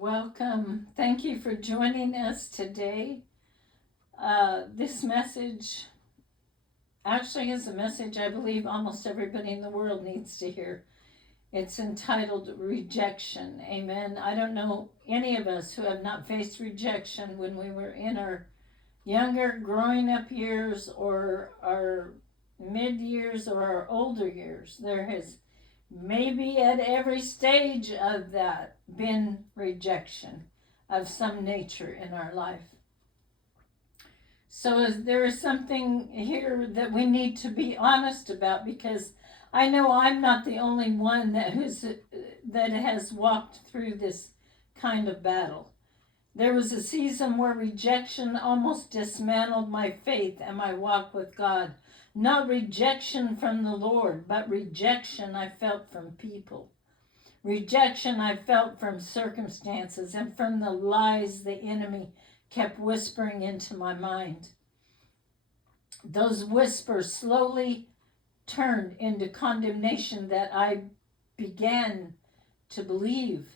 Welcome. Thank you for joining us today. This message actually is a message I believe almost everybody in the world needs to hear. It's entitled Rejection. Amen. I don't know any of us who have not faced rejection when we were in our younger growing up years or our mid years or our older years. There has maybe at every stage of that been rejection of some nature in our life. So there is something here that we need to be honest about, because I know I'm not the only one that has walked through this kind of battle. There was a season where rejection almost dismantled my faith and my walk with God. Not rejection from the Lord, but rejection I felt from people. Rejection I felt from circumstances and from the lies the enemy kept whispering into my mind. Those whispers slowly turned into condemnation that I began to believe.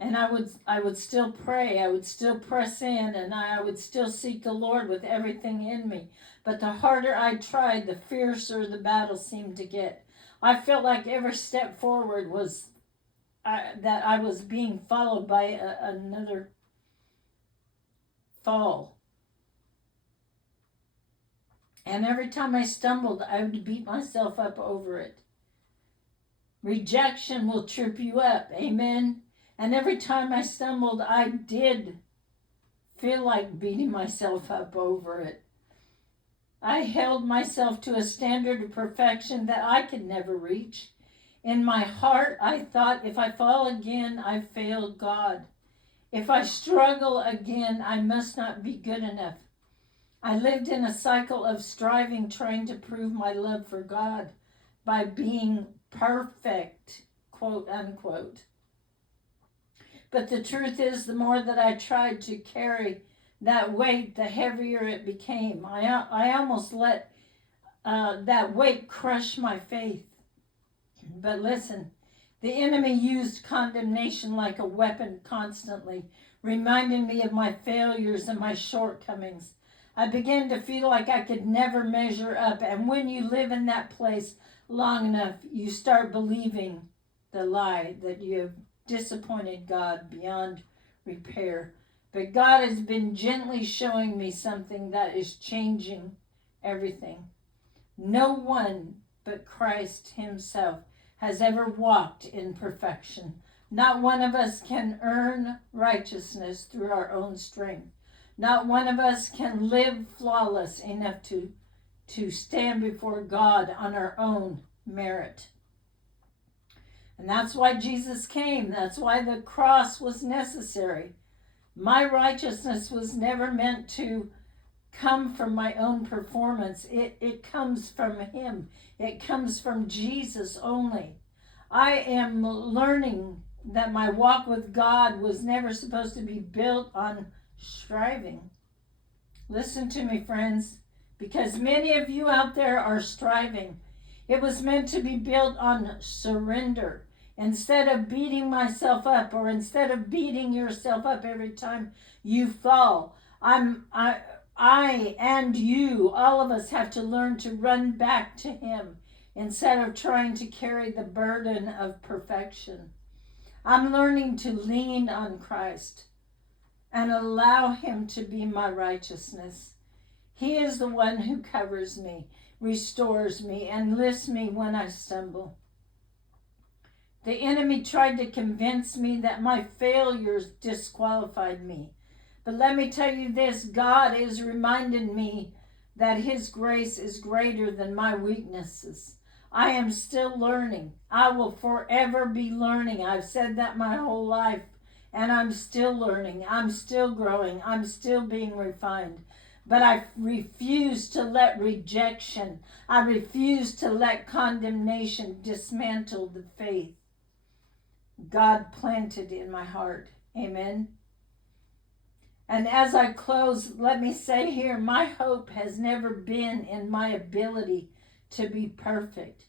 And I would still pray, I would still press in, and I would still seek the Lord with everything in me. But the harder I tried, the fiercer the battle seemed to get. I felt like every step forward was that I was being followed by another fall. And every time I stumbled, I would beat myself up over it. Rejection will trip you up. Amen. And every time I stumbled, I did feel like beating myself up over it. I held myself to a standard of perfection that I could never reach. In my heart, I thought, if I fall again, I failed God. If I struggle again, I must not be good enough. I lived in a cycle of striving, trying to prove my love for God by being perfect, quote unquote. But the truth is, the more that I tried to carry that weight, the heavier it became. I almost let that weight crush my faith. But listen, the enemy used condemnation like a weapon constantly, reminding me of my failures and my shortcomings. I began to feel like I could never measure up. And when you live in that place long enough, you start believing the lie that you have disappointed God beyond repair. But God has been gently showing me something that is changing everything. No one but Christ himself has ever walked in perfection. Not one of us can earn righteousness through our own strength. Not one of us can live flawless enough to stand before God on our own merit. And that's why Jesus came. That's why the cross was necessary. My righteousness was never meant to come from my own performance. It comes from him. It comes from Jesus only. I am learning that my walk with God was never supposed to be built on striving. Listen to me, friends, because many of you out there are striving. It was meant to be built on surrender. Instead of beating myself up, or instead of beating yourself up every time you fall, I and you, all of us, have to learn to run back to him instead of trying to carry the burden of perfection. I'm learning to lean on Christ and allow him to be my righteousness. He is the one who covers me, restores me, and lifts me when I stumble. The enemy tried to convince me that my failures disqualified me. But let me tell you this, God is reminding me that his grace is greater than my weaknesses. I am still learning. I will forever be learning. I've said that my whole life, and I'm still learning. I'm still growing. I'm still being refined. But I refuse to let rejection, I refuse to let condemnation dismantle the faith God planted in my heart. Amen. And as I close, let me say here, my hope has never been in my ability to be perfect.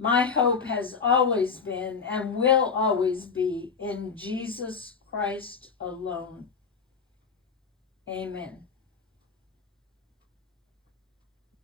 My hope has always been and will always be in Jesus Christ alone. Amen.